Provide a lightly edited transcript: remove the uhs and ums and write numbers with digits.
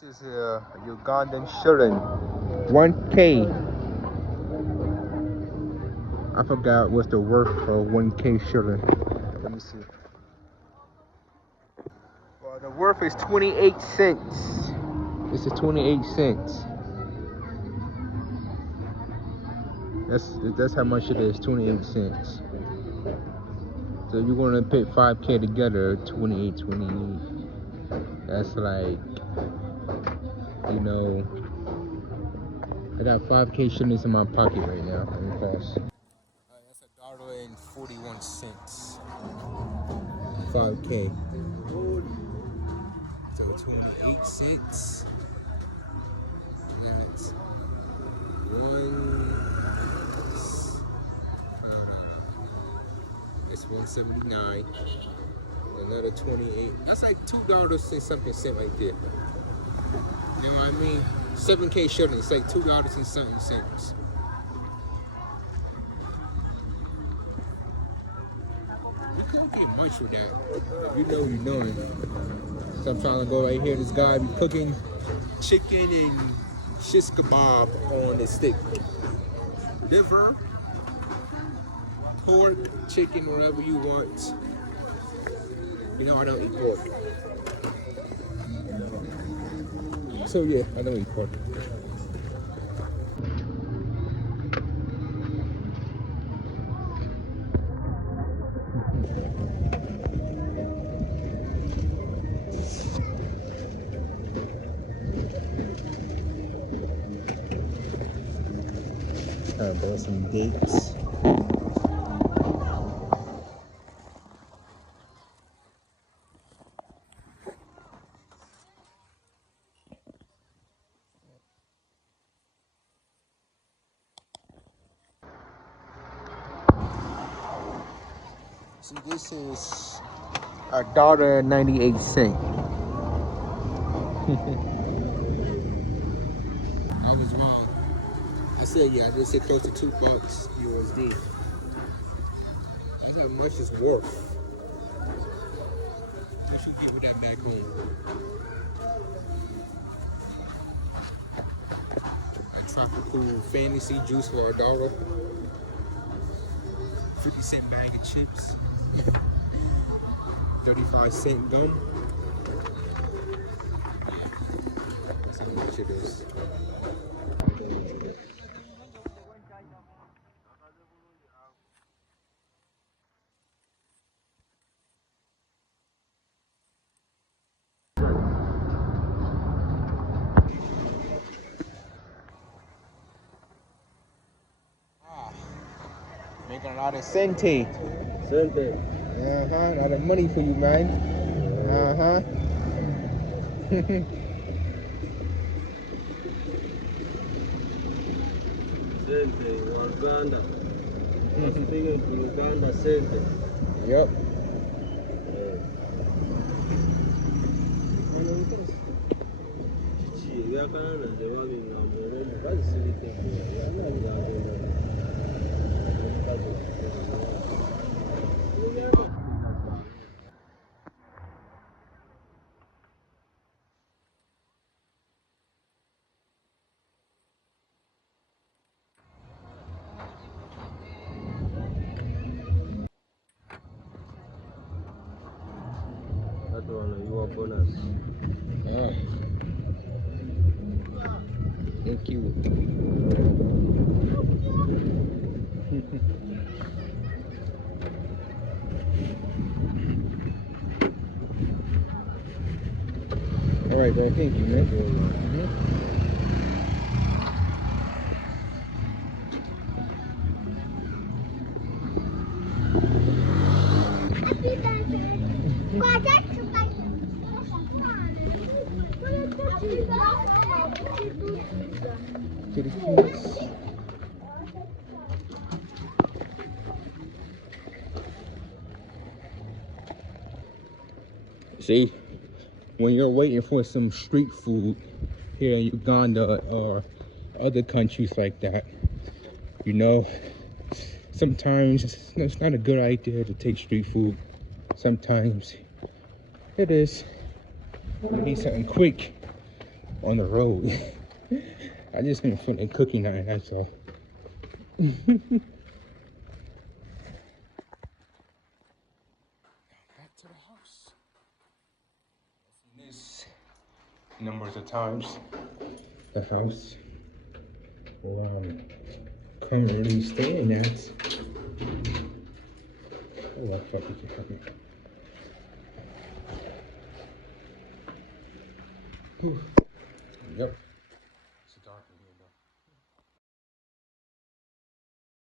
This is a Ugandan shilling, 1K. I forgot what's the worth of 1K shilling. Let me see. Well, the worth is 28 cents. This is 28 cents. That's how much it is, 28 cents. So if you're gonna put 5K together, 28. That's like, you know, I got 5K shillings in my pocket right now in the cost. That's $1.41. 5K. So 28 cents. That's it's 179. Another 28. That's like $2 and something cent right there. You know what I mean? 7K shilling. It's like $2 and something cents. You couldn't get much with that. You know what you're doing. So I'm trying to go right here. This guy be cooking chicken and shish kebab on the stick. Liver, pork, chicken, whatever you want. You know I don't eat pork. So yeah, I don't eat pork. I bought some dates. See, this is $1.98. I was wrong. I said yeah, I just said close to $2 USD. That's how much it's worth. I should get with that back home. A tropical fantasy juice for $1. 50-cent bag of chips. 35-cent gum. That's how much it is. Making a lot of sente. Sente. A lot of money for you, man. Sente, Uganda. Speaking to Uganda, Sente. Yep. That one, you are bonus. Thank you. All right, bro. Thank you, man. To the keys. See, when you're waiting for some street food here in Uganda or other countries like that, you know, sometimes it's not a good idea to take street food. Sometimes it is. You need something quick. on the road. I just been putting cooking on it, that's all. Back to the house. This numbers of times the house will currently staying at. Oh, what the fuck is it happening? Yep.